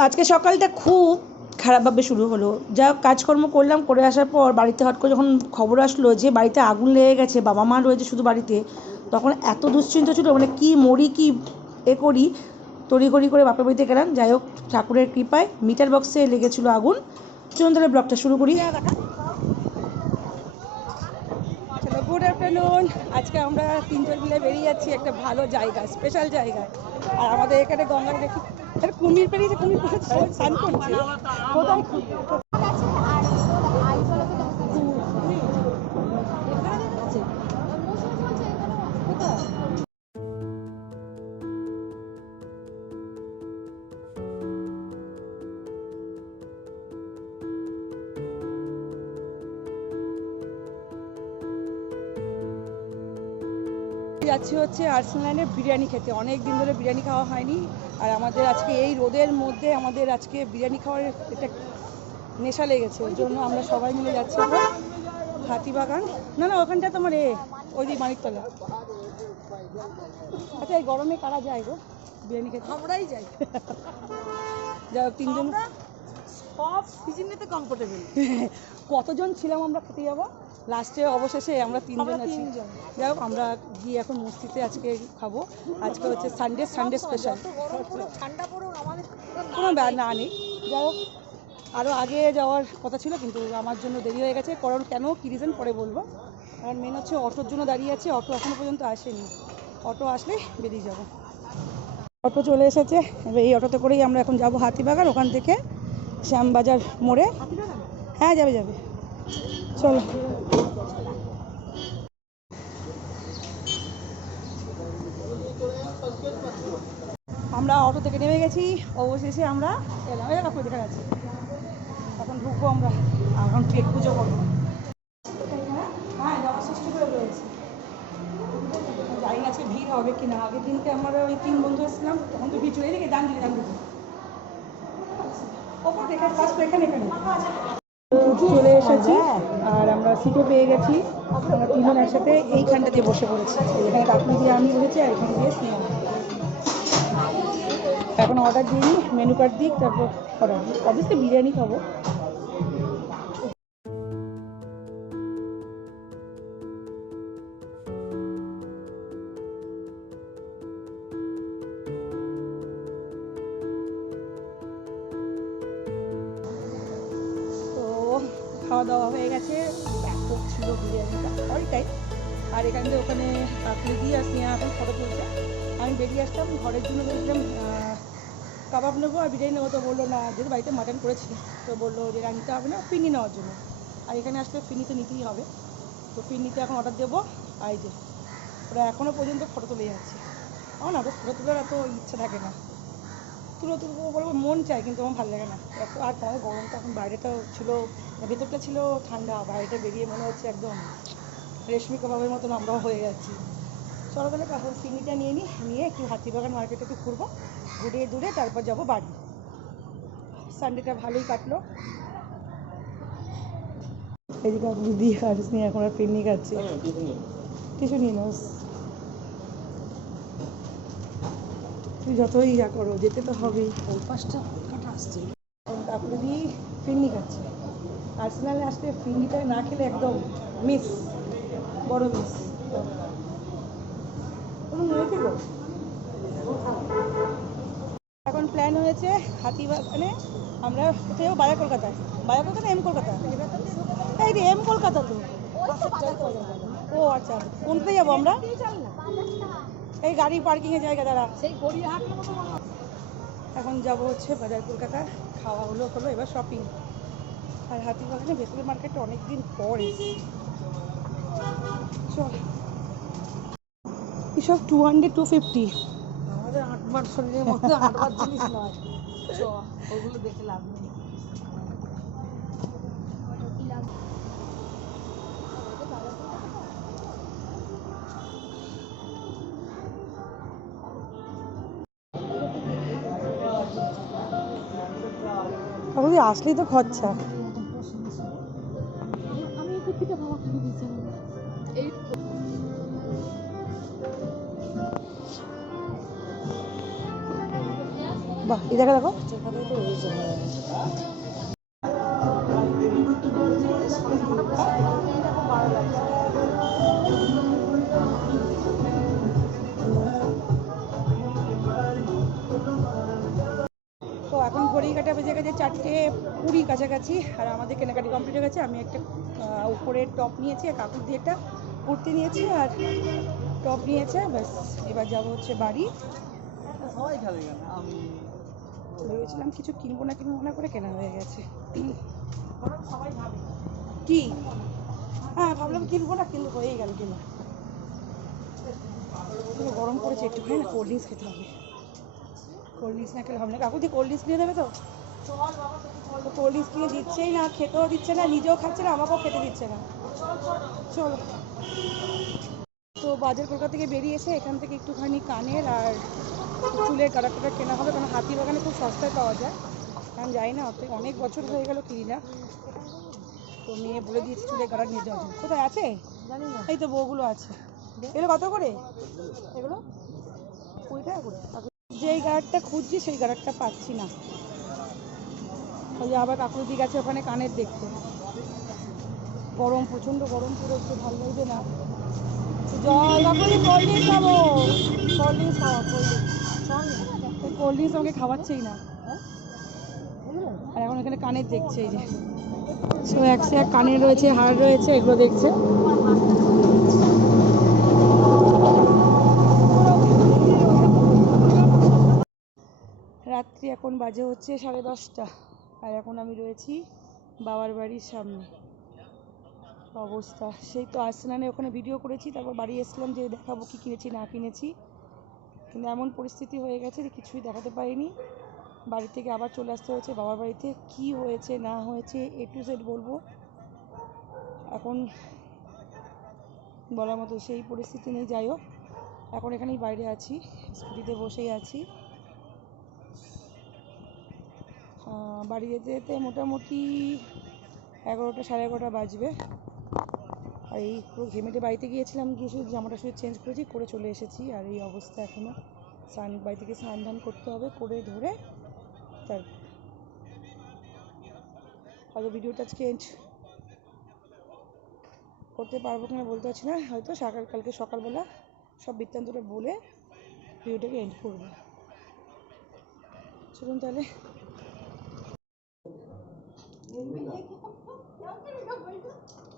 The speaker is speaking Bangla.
আজকে সকালটা খুব খারাপভাবে শুরু হলো। যা কাজকর্ম করলাম, করে আসার পর বাড়িতে হট করে যখন খবর আসলো যে বাড়িতে আগুন লেগে গেছে, বাবা মা রয়েছে শুধু বাড়িতে, তখন এত দুশ্চিন্তা ছিল মানে কী মরি, কি এ করি তড়ি তড়িঘড়ি করে বাপের বাড়িতে গেলাম। যাই হোক, ঠাকুরের কৃপায় মিটার বক্সে লেগেছিলো আগুন। চলুন তাহলে ব্লগটা শুরু করি। গুড আফটারনুন আজকে আমরা তিনজন মিলে বেরিয়ে যাচ্ছি একটা ভালো জায়গা স্পেশাল জায়গা। আর আমাদের এখানে গঙ্গা দেখি কুমির পেরিয়েছে কুমির স্নান করছে। কোথায় যাচ্ছি হচ্ছে আর্সেনালে বিরিয়ানি খেতে। অনেক দিন ধরে বিরিয়ানি খাওয়া হয়নি। আর আমাদের আজকে এই রোদের মধ্যে আমাদের আজকে বিরিয়ানি খাওয়ার একটা নেশা লেগেছে। ওই জন্য আমরা সবাই মিলে যাচ্ছি এখন হাতিবাগান। না না ওখানটা তোমার এ ওই দিক মানিকতলা। আচ্ছা এই গরমে কারা যায় গো বিরিয়ানি খেতে? আমরাই যাই। যাই হোক তিনজন সব সিজনেতে কমফোর্টেবল কতজন ছিলাম আমরা খেতে যাব? লাস্টে অবশেষে আমরা তিনজন আছি। যাই হোক আমরা গিয়ে এখন মস্তিতে আজকে খাব। আজকে হচ্ছে সানডে সানডে স্পেশাল কোনো ব্যাপার না নেই। যাই হোক আরও আগে যাওয়ার কথা ছিল কিন্তু আমার জন্য দেরি হয়ে গেছে। কারণ কেন কী রিজন পরে বলব। কারণ মেন হচ্ছে অটোর জন্য দাঁড়িয়ে আছে। অটো এখনও পর্যন্ত আসেনি। অটো আসলে বেরিয়ে যাব। অটো চলে এসেছে। এবার এই অটোতে করেই আমরা এখন যাব হাতিবাগান। ওখান থেকে শ্যামবাজার মোড়ে। হ্যাঁ যাবে যাবে। চলো। আমরা অটো থেকে নেমে গেছি, অবশেষে আমরা এলাম। কাপড় দেখা যাচ্ছে। এখন ঢুকবো আমরা। এখন পেট পুজো করব। হ্যাঁ সৃষ্টি করে রয়েছে। জানি না আজকে ভিড় হবে কি না আগের দিনকে আমরা ওই তিন বন্ধু এসেছিলাম তখন তো ভিড় চলে এদিকে ডান দিকে ডান দিকে ওপর দেখা ফার্স্ট এখানে এখানে। চলে এসেছি। আর আমরা সিটও পেয়ে গেছি। আমরা তিনজন একসাথে এইখানটা দিয়ে বসে পড়েছি। এখানে আপনি দিয়ে আমি বলেছি আর এখানে দিয়ে স্নেহ। এখন অর্ডার দিই মেনু কার্ড দিক, তারপর অর্ডার দিই। অবশ্যই বিরিয়ানি খাব। খাওয়া দাওয়া হয়ে গেছে। ব্যাপক ছিল বিরিয়ানিটা অনেকটাই আর এখান থেকে ওখানে কাকলি দিয়ে স্নেহা এখন ফটো তুলছে আমি বেরিয়ে আসলাম, ঘরের জন্য বলছিলাম কাবাব নেব আর বিরিয়ানি নেব। তো বলল, না, যেহেতু বাড়িতে মাটন করেছি। তো বলল যে নিতে হবে না, ফিনি নেওয়ার জন্য। আর এখানে আসলে ফিনি তো নিতেই হবে। তো ফিনিতে এখন অর্ডার দেবো। আর যে ওরা এখনও পর্যন্ত ফটো তুলে যাচ্ছে। আমার না ফটো তোলার এত ইচ্ছা থাকে না। তুলো তুলবো বলব মন চায় কিন্তু আমার ভালো লাগে না। এত আর তোমার গরমটা এখন বাইরেটা ছিল ভেতরটা ছিল ঠান্ডা বাইরেটা বেরিয়ে মনে হচ্ছে একদম রেশমি কাবাবের মতন আমরাও হয়ে যাচ্ছি। চলো তাহলে এখন চিনিটা নিয়ে নিই নিয়ে একটু হাতিবাগান মার্কেটে একটু ঘুরবো ঘুরে দূরে তারপর যাব বাড়ি। সানডেটা ভালোই কাটলো। এদিকে খাচ্ছিস নিয়ে এখন আর পিকনিক খাচ্ছি কিছু নিয়ে নাও। তুই যতই ইয়া করো যেতে তো হবেই। ওই পাঁচটা কাটা আসছে। তারপরে দিয়ে ফিরনি খাচ্ছে। আর্সেনালে আসলে ফিরনিটা না খেলে একদম মিস বড় মিস এখন প্ল্যান হয়েছে হাতিবাগানে আমরা কোথায় যাব বাজার কলকাতায়। বাজার কলকাতা এম কলকাতা? এই রে এম কলকাতা তো। ও আচ্ছা কোনটায় যাব আমরা? এই গাড়ি পার্কিংয়ের জায়গা দাঁড়া। সেই গড়িয়াহাটের মতো। এখন যাব হচ্ছে বাজার কলকাতা খাওয়া হলো হলো এবার শপিং আর হাতিবাগানে ভেতরের মার্কেটটা অনেক দিন পর এসেছি। চল। এসব টু হান্ড্রেড টু ফিফটি আমাদের আটবার শরীরের মধ্যে আটবার জিনিস নয়। চ ওগুলো দেখে লাভ নেই। তাহলে আসলেই তো খরচা। বাহ এই দেখা। দেখো যেখানেই তো হয়েছে তো এখন ঘড়ি কাটা বেজে গেছে চারটে কুড়ি কাছাকাছি আর আমাদের কেনাকাটি কমপ্লিট হয়ে গেছে। আমি একটা উপরের টপ নিয়েছি আর কাকুর দিয়ে একটা কুর্তি নিয়েছি আর টপ নিয়েছে ব্যাস এবার যাব হচ্ছে বাড়ি। ভেবেছিলাম কিছু কিনবো না কিনবো না করে কেনা হয়ে গেছে। কি? হ্যাঁ ভাবলাম কিনবো না কিন্তু হয়েই গেল কিনা গরম পড়েছে একটুখানি না কোল্ড ড্রিঙ্কস খেতে হবে। কোল্ড ড্রিঙ্কস না খেলে হবে না। কাকু দিয়ে কোল্ড ড্রিঙ্কস দিয়ে দেবে তো কোল্ড ড্রিঙ্কস কিনে দিচ্ছেই না খেতেও দিচ্ছে না নিজেও খাচ্ছে না আমাকেও খেতে দিচ্ছে না। চলো। তো বাজার কলকাতা থেকে বেরিয়ে এসে এখান থেকে একটুখানি কানের আর চুলের কাটারটা কেনা হবে কারণ হাতি বাগানে খুব সস্তায় পাওয়া যায়। কারণ যাই না অত- অনেক বছর হয়ে গেল কিনি না। তো মেয়ে বলে দিয়েছি চুলের কাটার নিয়ে জন্য। কোথায় আছে? এই তো বউগুলো আছে। এগুলো কত করে? এগুলো কুড়ি টাকা করে। যেই গার্ডটা খুঁজছি, সেই গার্ডটা পাচ্ছি না। ওই যে আবার কাকুর গেছে ওখানে কানের দেখতে। গরম, প্রচণ্ড গরম পড়েছে ভালো লাগছে না। জল কাকুরি কোল্ড ড্রিঙ্কস খাব। কোল্ড ড্রিঙ্কস খাওয়া কোল্ড ড্রিঙ্কস আমাকে খাওয়াচ্ছেই না। আর এখন এখানে কানের দেখছে এই যে। সো এক সে এক কানের রয়েছে, হাড় রয়েছে, এগুলো দেখছে। এখন বাজে হচ্ছে সাড়ে দশটা, আর এখন আমি রয়েছি বাবার বাড়ির সামনে। অবস্থা, সেই তো আসনানে ওখানে ভিডিও করেছি, তারপর বাড়ি এসলাম যে দেখাবো কি কিনেছি, না কিনেছি। কিন্তু এমন পরিস্থিতি হয়ে গেছে যে কিছুই দেখাতে পারিনি। বাড়ি থেকে আবার চলে আসতে হয়েছে বাবার বাড়িতে। কি হয়েছে, না হয়েছে এ টু জেড বলব। এখন বলার মতো সেই পরিস্থিতি নেই, যাই হোক। এখন এখানেই বাইরে আছি, স্কুটিতে বসেই আছি। বাড়ি যেতে যেতে মোটামুটি এগারোটা সাড়ে এগারোটা বাজবে। আর এই পুরো ঘেমেটে বাড়িতে গিয়েছিলাম, গিয়ে শুধু জামাটা শুধু চেঞ্জ করেছি, করে চলে এসেছি। আর এই অবস্থা এখনও স্নান, বাড়ি থেকে স্নান ধান করতে হবে, করে ধরে তার হয়তো ভিডিওটা আজকে end করতে পারব কিনা বলতে পারছি না। হয়তো সকাল কালকে সকালবেলা সব বৃত্তান্তটা বলে ভিডিওটাকে এন্ড করব। চলুন তাহলে। 我们年纪大了，两个人根本。